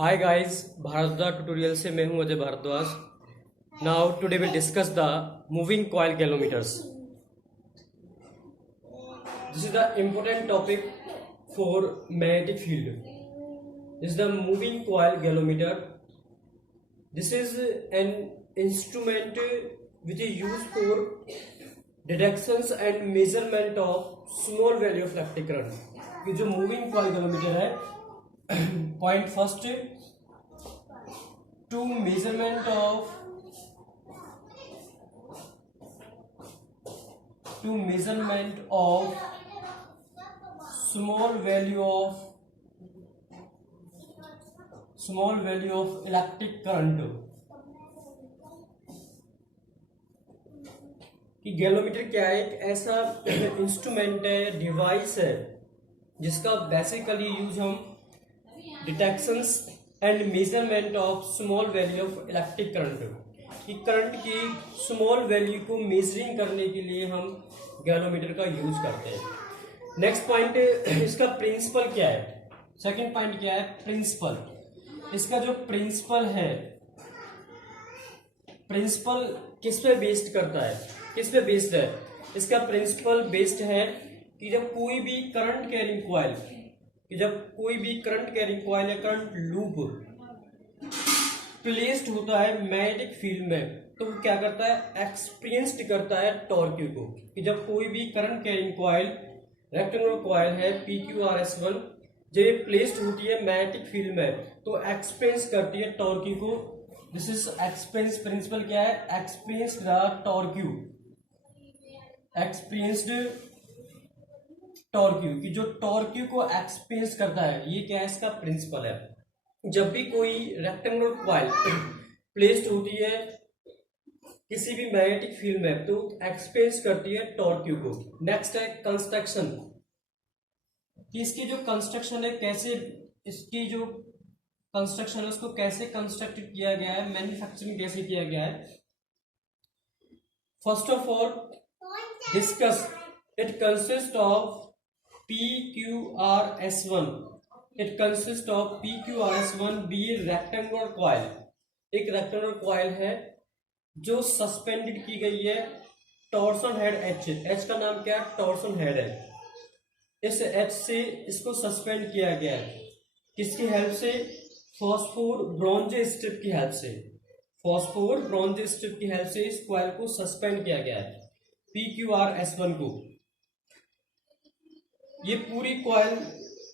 Hi guys, Bhardwaj tutorial से मैं हूं Ajay Bhardwaj. Now today will discuss the moving coil galvanometers. This is the important topic for magnetic field. This is the moving coil galvanometer. This is an instrument which is used for detections and measurement of small value of electric current. कि जो moving coil galvanometer है, point first, to measurement of small value of electric current. कि galvanometer क्या है? एक ऐसा instrument है, device है, जिसका बेसिकली यूज हम detections and measurement of small value of electric current, कि करंट की स्मॉल वैल्यू को मेजरिंग करने के लिए हम गैलोमीटर का यूज करते हैं. नेक्स्ट पॉइंट, इसका प्रिंसिपल क्या है? सेकंड पॉइंट क्या है? प्रिंसिपल. इसका जो प्रिंसिपल है, प्रिंसिपल किस पे बेस्ड करता है, किस पे बेस्ड है? इसका प्रिंसिपल बेस्ड है कि जब कोई भी करंट कैरिंग कॉइल या करंट लूप प्लेस्ड होता है मैग्नेटिक फील्ड में, तो वो क्या करता है? एक्सपीरियंस्ड करता है टॉर्क को. कि जब कोई भी current carrying coil, rectangular coil है PQRS1, जब ये प्लेस्ड होती है मैग्नेटिक फील्ड में, तो एक्सपीरियंस करती है टॉर्क को. This is experience. प्रिंसिपल क्या है? एक्सपीरियंस्ड टॉर्क, कि जो टॉर्क को एक्सपीरियंस करता है, ये क्या है? इसका प्रिंसिपल है. जब भी कोई रेक्टेंगुलर कॉइल प्लेस्ड होती है किसी भी मैग्नेटिक फील्ड में, तो एक्सपीरियंस करती है टॉर्क को. नेक्स्ट है कंस्ट्रक्शन, कि इसकी जो कंस्ट्रक्शन है, कैसे इसकी जो कंस्ट्रक्शन है उसको कैसे कंस्ट्रक्ट किया गया है, मैन्युफैक्चरिंग कैसे किया गया है. First of all discuss, it consist of PQRS1. It consist of PQRS1 B rectangular coil. एक रेक्टेंगुलर कॉइल है जो सस्पेंडेड की गई है टॉर्सन हेड H का नाम क्या है? टॉर्सन हेड है. इस H से इसको सस्पेंड किया गया है. किसकी हेल्प से? फॉस्फोर ब्रोंजे स्ट्रिप की हेल्प से. फॉस्फोर ब्रोंजे स्ट्रिप की हेल्प से इस कॉइल को सस्पेंड किया गया है, PQRS1 को. ये पूरी कॉइल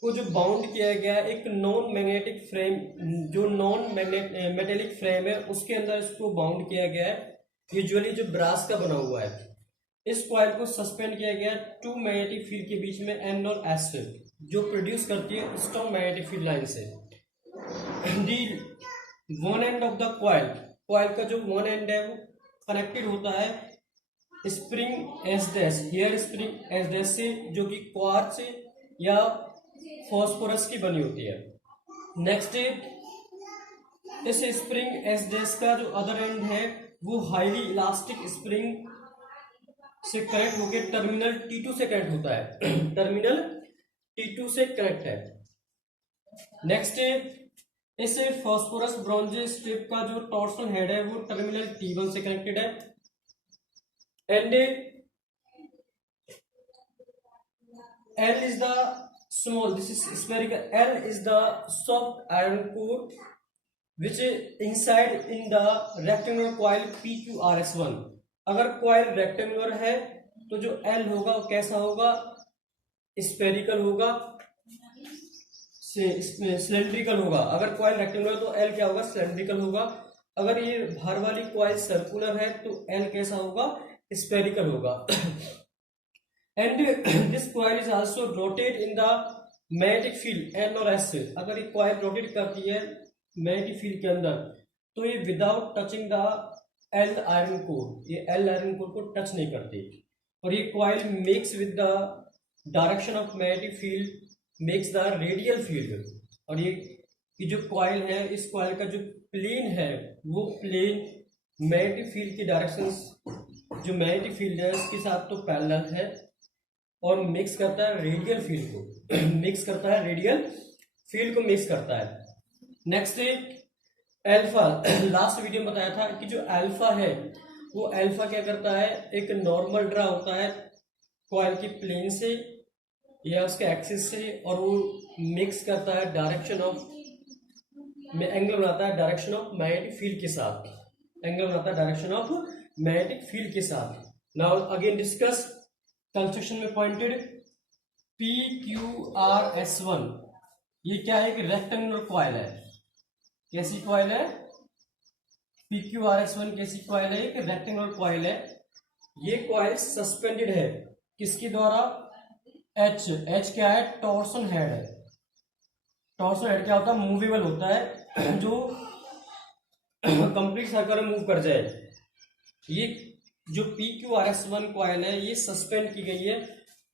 को जो बाउंड किया गया है एक नॉन मैग्नेटिक फ्रेम, जो नॉन मेटेलिक फ्रेम है, उसके अंदर इसको बाउंड किया गया है, यूजुअली जो ब्रास का बना हुआ है. इस कॉइल को सस्पेंड किया गया टू मैग्नेटिक फील्ड के बीच में N और S से, जो प्रोड्यूस करती है स्ट्रॉन्ग मैग्नेटिक फील्ड लाइन से. The one end of the coil का जो वन एंड है वो कनेक्टेड होता है spring S dash, here spring S dash से, जो कि क्वार्ट्ज या फॉस्फोरस की बनी होती है. नेक्स्ट, इस स्प्रिंग एस डैश का जो अदर एंड है वो हाईली इलास्टिक स्प्रिंग से कनेक्ट होकर टर्मिनल T2 से कनेक्ट होता है. टर्मिनल T2 से कनेक्ट है. नेक्स्ट, इस फॉस्फोरस ब्रोंजे स्ट्रिप का जो टॉर्सन हेड है वो टर्मिनल T1 से कनेक्टेड है. And L is the small, this is spherical, L is the soft iron core which is inside in the rectangular coil PQRS1. अगर coil rectangular है तो जो L होगा वो कैसा होगा? स्फेरिकल होगा, सिलेंड्रिकल होगा. अगर कॉइल रेक्टेंगुलर तो L क्या होगा? सिलेंड्रिकल होगा. अगर ये बाहर वाली कॉइल सर्कुलर है तो L कैसा होगा? स्फेरिकल होगा. And this coil is also rotate in the magnetic field N और S से. अगर ये कॉइल रोटेट करती है मैग्नेटिक फील्ड के अंदर, तो ये without touching the L iron core, ये L आयरन कोर को टच नहीं करती. और ये coil mix with the direction of magnetic field makes the radial field. और ये जो कॉइल है, इस कॉइल का जो प्लेन है वो प्लेन मैग्नेटिक फील्ड की डायरेक्शन, जो मैग्नेटिक फील्ड है उसके साथ तो पैरेलल है, और मिक्स करता है रेडियल फील्ड को. मिक्स करता है. Next alpha. लास्ट वीडियो में बताया था कि जो अल्फा है वो अल्फा क्या करता है, एक नॉर्मल ड्रा होता है कॉइल की प्लेन से या उसके एक्सिस से, और वो मिक्स करता है डायरेक्शन ऑफ एंगल बनाता है डायरेक्शन ऑफ मैग्नेटिक फील्ड के साथ, एंगल बनाता है डायरेक्शन ऑफ मैग्नेटिक फील्ड के साथ। नाउ अगेन डिस्कस कंस्ट्रक्शन में पॉइंटेड PQRS1, ये क्या है, एक रेक्टेंगुलर कॉइल है। कैसी कॉइल है, PQRS1 कैसी कॉइल है, एक रेक्टेंगुलर कॉइल है। ये कॉइल सस्पेंडेड है किसके द्वारा, H क्या है, टॉर्सन हेड है। टॉर्सन हेड क्या होता है, मूवेबल होता है, जो कंप्लीट सर्कल में मूव कर जाए। ये जो PQRS1 कॉइल है ये सस्पेंड की गई है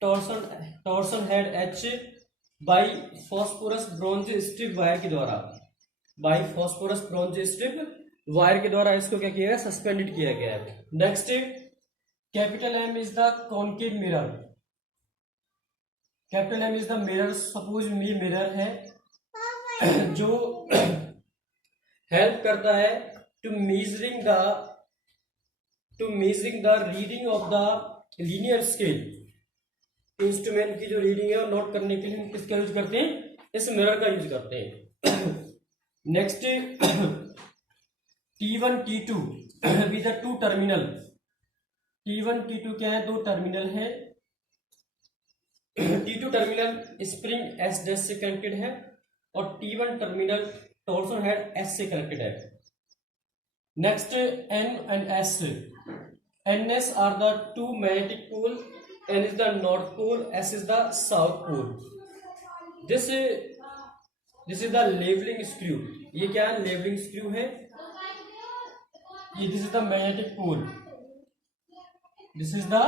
torsion head H by phosphorus bronze strip wire के द्वारा, by phosphorus bronze strip wire के द्वारा इसको क्या किया गया, सस्पेंडेड किया गया है। Next capital M is the concave mirror. Capital M is the mirror, suppose ये मिरर है जो हेल्प करता है to measuring the reading of the linear scale. Instrument की जो रीडिंग है वो नोट करने के लिए हम किसका यूज करते हैं, इस मिरर का यूज करते हैं। Next T1 T2 with the two terminal. T1 T2 क्या है, दो टर्मिनल है। T2 terminal spring S dash से कनेक्टेड है और T1 terminal torsion head S से कनेक्टेड है। Next N and S। NS are the two magnetic pole, N is the north pole, S is the south pole. This is the leveling screw. ये क्या है, leveling screw है। ये this is the magnetic pole. This is the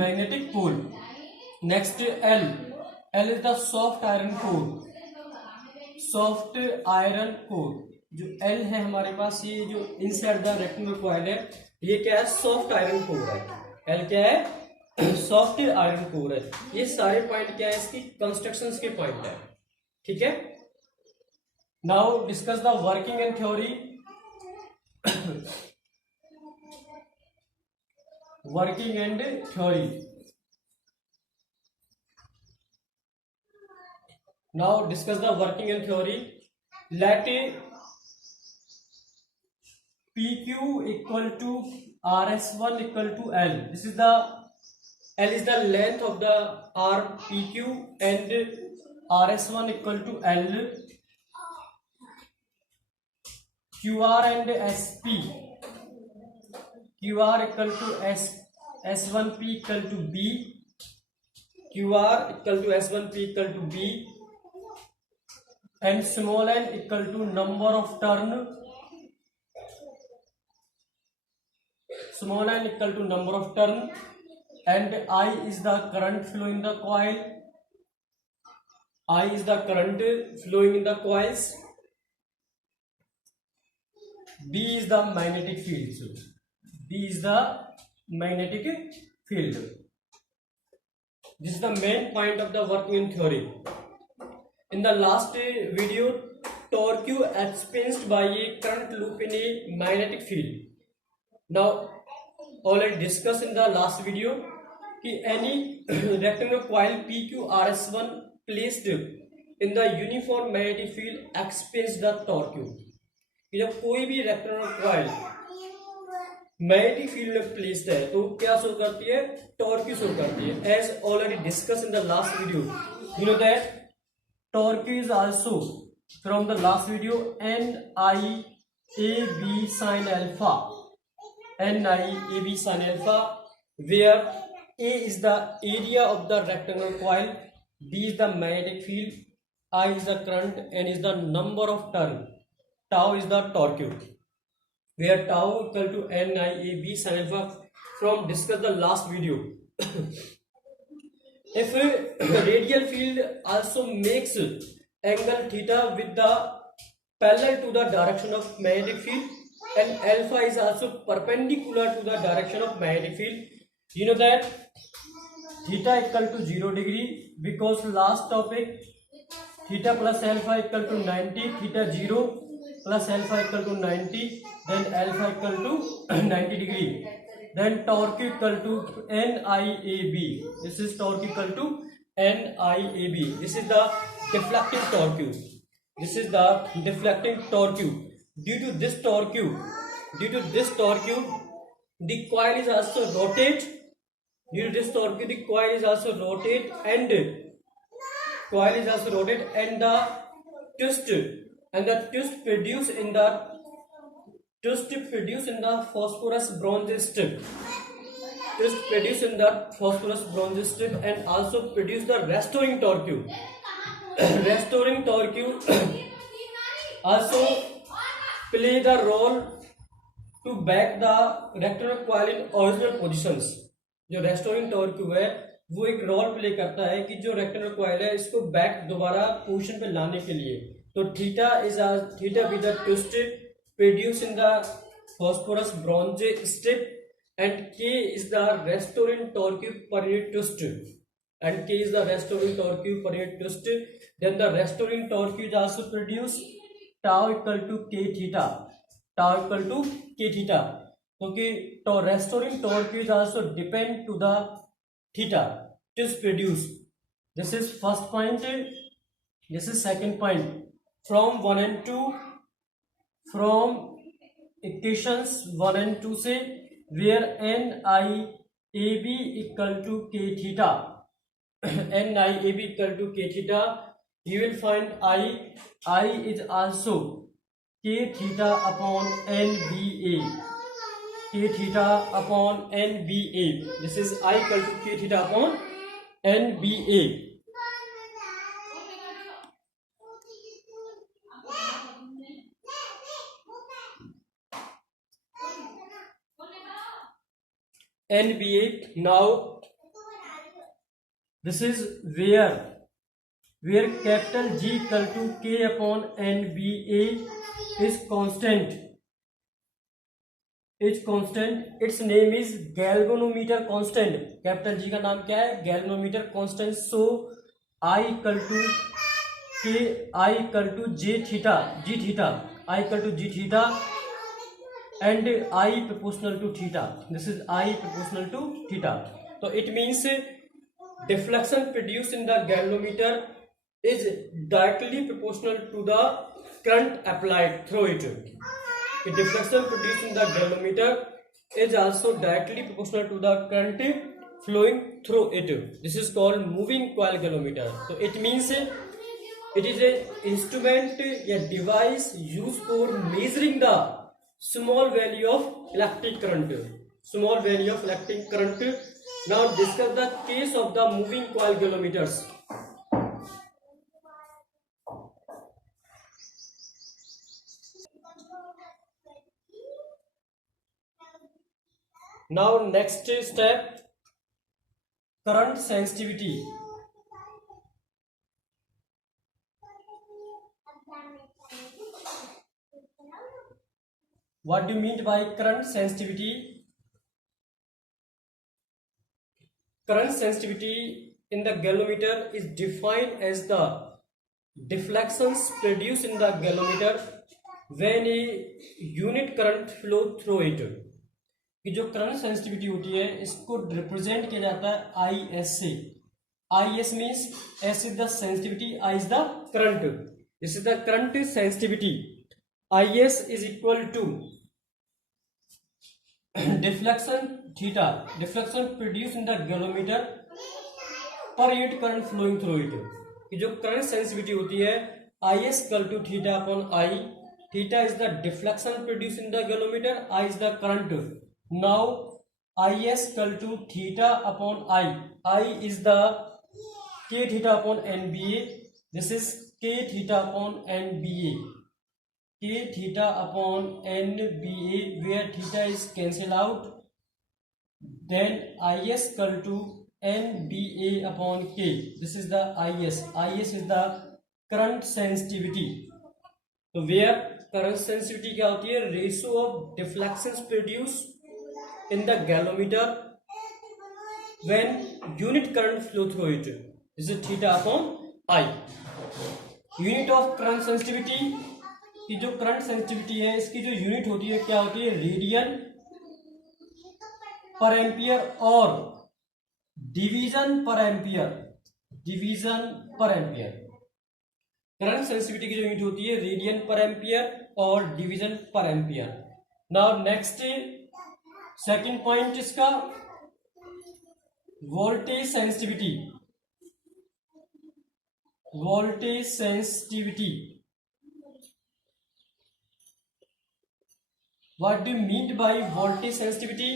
magnetic pole. Next L is the soft iron core. Soft iron core जो L है हमारे पास, ये जो inside the rectangular coil है, ये क्या है, soft iron core है। L क्या है, सॉफ्ट आयरन कोर है। ये सारे पॉइंट क्या है, इसकी कंस्ट्रक्शंस के पॉइंट है, ठीक है। Now discuss the working and theory. Working and theory. Now discuss the working and theory. Let PQ equal to RS1 equal to L। This is the L is the length of the RPQ and RS1 equal to L. QR and SP. QR equal to S1P equal to B. QR equal to S1P equal to B. And small n equal to number of turn. Small n equal to number of turn. And I is the current flow in the coil. I is the current flowing in the coils. B is the magnetic field. So B is the magnetic field. This is the main point of the working theory. In the last video, torque experienced by a current loop in a magnetic field. Now, already discussed in the last video कि any rectangular coil PQRS1 placed in the uniform magnetic field experience the torque. कि जब कोई भी rectangular coil magnetic field में placed है तो क्या show करती है, टॉर्क शो करती है। As already discuss in the last video, you know that torque is also from the last video NIAB sin alpha, NIAB sin alpha, where A is the area of the rectangular coil, B is the magnetic field, I is the current, N is the number of turn, tau is the torque, where tau equal to NIAB sin alpha from discuss the last video. If radial field also makes angle theta with the parallel to the direction of magnetic field, and alpha is also perpendicular to the direction of magnetic field, you know that theta equal to 0 degree, because last topic theta plus alpha equal to 90, theta 0 plus alpha equal to 90, then alpha equal to 90 degree, then torque equal to NIAB. This is torque equal to NIAB. This is the deflecting torque. This is the deflecting torque. Due to this torque, the coil is also rotate. Due to this torque, the coil is also rotate and the twist produce in the phosphorus bronze strip. Twist produce in the phosphorus bronze strip and also produce the restoring torque. Restoring torque also play the role to back the rectangular coil in original positions. जो restoring torque है वो एक role play करता है कि जो rectangular coil है इसको बैक दोबारा पोजीशन पे लाने के लिए. तो theta be the twist produce in the phosphorus bronze strip and K is the restoring torque per unit twist then the restoring torque is also produced tau equal to k theta. क्योंकि तो restoring torque is also depend to the theta to produce. This is first point. This is second point. From 1 and 2, from equations 1 and 2 से where NIAB equal to k theta, NIAB equal to k theta, you will find I is also k theta upon NBA. K theta upon NBA. This is I equal to k theta upon NBA. NBA. Now this is where capital G equal to k upon NBA is constant. Its name is galvanometer constant. Capital G का नाम क्या है? galvanometer constant. So I equal to G theta and I proportional to theta. This is I proportional to theta. So it means deflection produced in the galvanometer is directly proportional to the current applied through it. The deflection produced in the galvanometer is also directly proportional to the current flowing through it. This is called moving coil galvanometer. So it means it is an instrument, a device used for measuring the small value of electric current. Now discuss the case of the moving coil galvanometers. Now next step, current sensitivity. What do you mean by current sensitivity? Current sensitivity in the galvanometer is defined as the deflections produced in the galvanometer when a unit current flow through it. कि जो current sensitivity होती है इसको represent किया जाता है IS से. IS means S is the sensitivity, I is the current. This is the current sensitivity. IS is equal to deflection theta, deflection produced in the galvanometer per unit current flowing through it. कि जो current sensitivity होती है IS equal to theta upon I. Theta is the deflection produced in the galvanometer, I is the current. Now IS equal to theta upon I is the k theta upon NBA. This is k theta upon NBA. K theta upon NBA where theta is cancelled out. Then IS equal to NBA upon K. This is the IS. IS is the current sensitivity. So where current sensitivity क्या होती है? Ratio of deflections produced in the galvanometer when unit current flow through it. This is theta upon I. Unit of current sensitivity की जो current sensitivity है इसकी जो unit होती है क्या होती है, रेडियन पर एम्पियर और division per ampere, division per ampere. Current sensitivity की जो यूनिट होती है रेडियन पर एम्पियर और division per ampere. Now next second point इसका voltage sensitivity, voltage sensitivity. What do you mean by voltage sensitivity?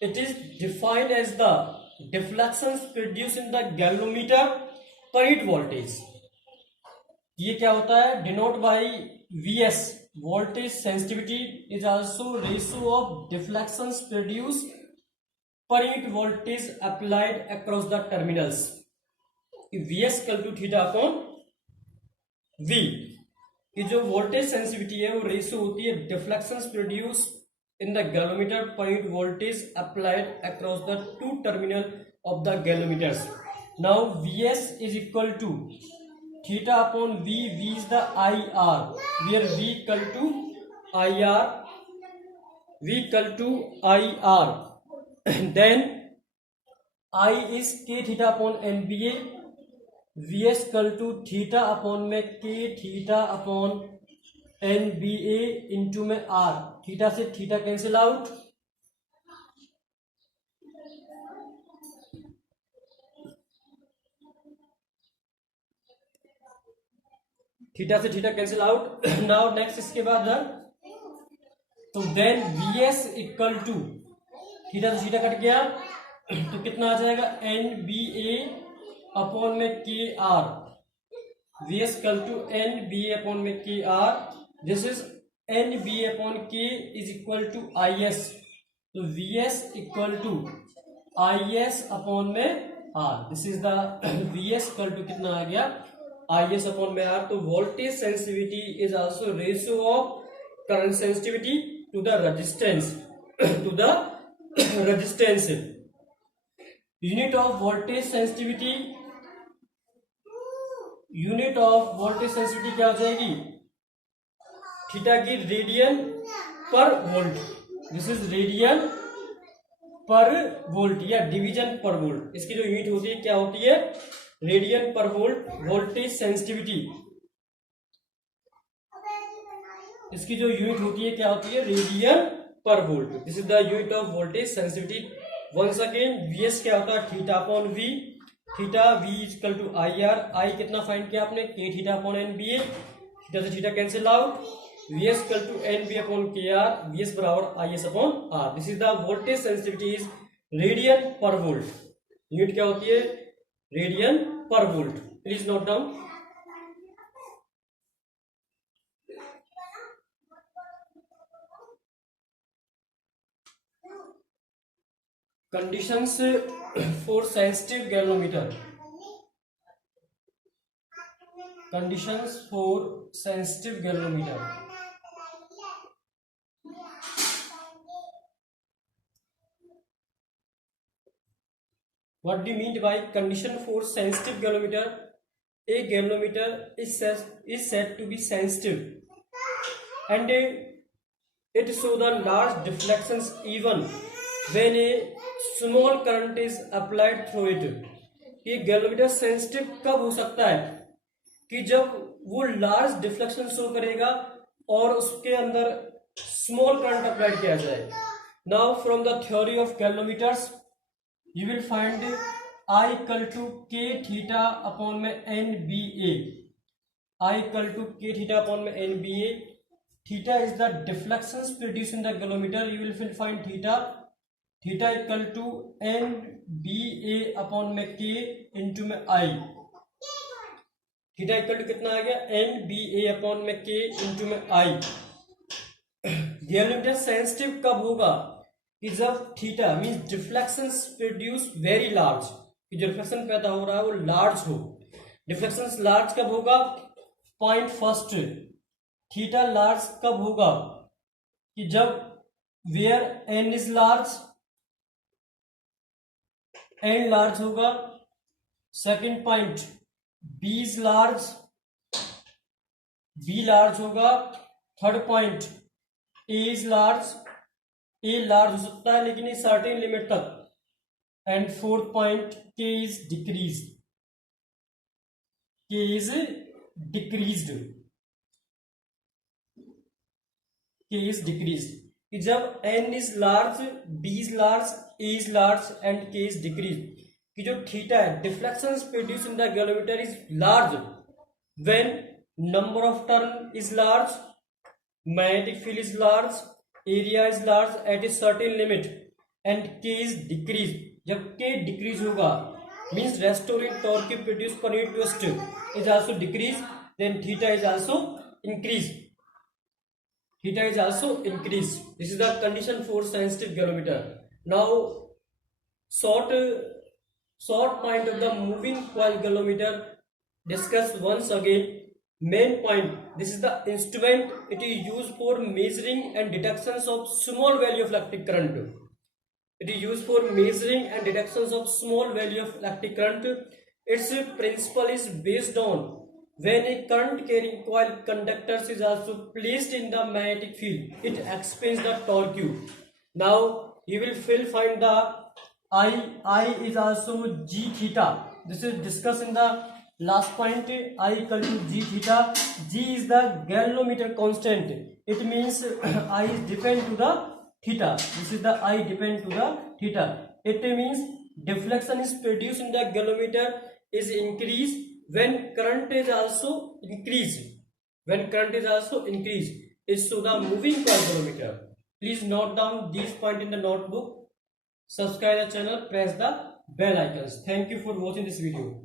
It is defined as the deflections produced in the galvanometer per unit voltage. ये क्या होता है, denote by Vs. Voltage sensitivity is also ratio of deflections produced per unit voltage applied across the terminals. Vs equal to theta upon V. कि जो voltage sensitivity है वो ratio होती है deflections produce in the galvanometer per unit voltage applied across the two terminal of the galvanometers. Now Vs is equal to theta upon V, V is the IR, where V equal to IR, V equal to IR, then I is K theta upon NBA, Vs equal to theta upon में K theta upon NBA into में R, theta से theta cancel out, theta से theta cancel out. Now next इसके बाद तो then Vs equal to theta से theta cut गया तो कितना आ जाएगा, NBA अपॉन में KR, Vs equal to NBA upon में KR, this is NBA upon K is equal to IS, तो Vs equal to IS upon में R, this is the Vs equal to कितना आ गया, IS अपॉन में R। तो voltage sensitivity is also ratio of current sensitivity to the resistance, to the resistance. Unit of voltage sensitivity, unit of voltage sensitivity क्या हो जाएगी, theta की radian per volt, this is radian per volt या division per volt. इसकी जो unit होती है क्या होती है, radian per volt. Voltage sensitivity इसकी जो यूनिट होती है क्या होती है, radian per volt, this is the unit of voltage sensitivity. Once again Vs क्या होता है, theta upon V, theta V is equal to IR, I कितना फाइंड किया आपने, K theta upon NBA, theta से theta cancel out, Vs equal to NB upon KR, Vs बराबर IS upon R। This is the voltage sensitivity is radian per volt, unit क्या होती है, radian per volt. Please note down. Conditions for sensitive galvanometer, conditions for sensitive galvanometer. What do you mean by condition for sensitive galvanometer? A galvanometer is said to be sensitive and it shows the large deflections even when a small current is applied through it. ये galvanometer sensitive कब हो सकता है कि जब वो large deflection show करेगा और उसके अंदर स्मॉल करंट अप्लाई किया जाए। Now from the theory of galvanometers you will find I equal to K theta upon में NBA, I equal to K theta upon में NBA, theta is the deflections produced in the galvanometer, you will find theta equal to NBA upon में K into में I, theta equal to कितना आ गया, NBA upon में K into में I। Galvanometer sensitive कब होगा कि जब theta means deflections produce very large, कि जो डिफ्लेक्शन पैदा हो रहा है वो लार्ज हो। डिफ्लेक्शंस लार्ज कब होगा, पॉइंट फर्स्ट, थीटा लार्ज कब होगा कि जब where n is large, n large होगा। Second point b is large, b large होगा। Third point a is large, a large हो सकता है लेकिन एक सर्टेन लिमिट तक। And fourth point k is decrease, k is decreased, k is decreased. कि जब n is large, b is large, a is large and k is decrease, कि जो थीटा है deflection produce in the galvanometer is large when number of turn is large, magnetic field is large, area is large at a certain limit and k is decrease. जब k decrease होगा means restoring torque produce per unit twist is also decrease, then theta is also increase, theta is also increased. This is the condition for sensitive galvanometer. Now short point of the moving coil galvanometer discuss once again. Main point, this is the instrument, it is used for measuring and detections of small value of electric current. It is used for measuring and detections of small value of electric current. Its principle is based on when a current carrying coil conductors is also placed in the magnetic field, it expands the torque. Now you will find the I is also g theta. This is discussed in the last point. I equal to g theta. G is the galvanometer constant. It means I is depend to the theta. This is the I depend to the theta. It means deflection is produced in the galvanometer is increased when current is also increased. When current is also increased is so the moving coil galvanometer. Please note down these points in the notebook. Subscribe the channel, press the bell icons. Thank you for watching this video.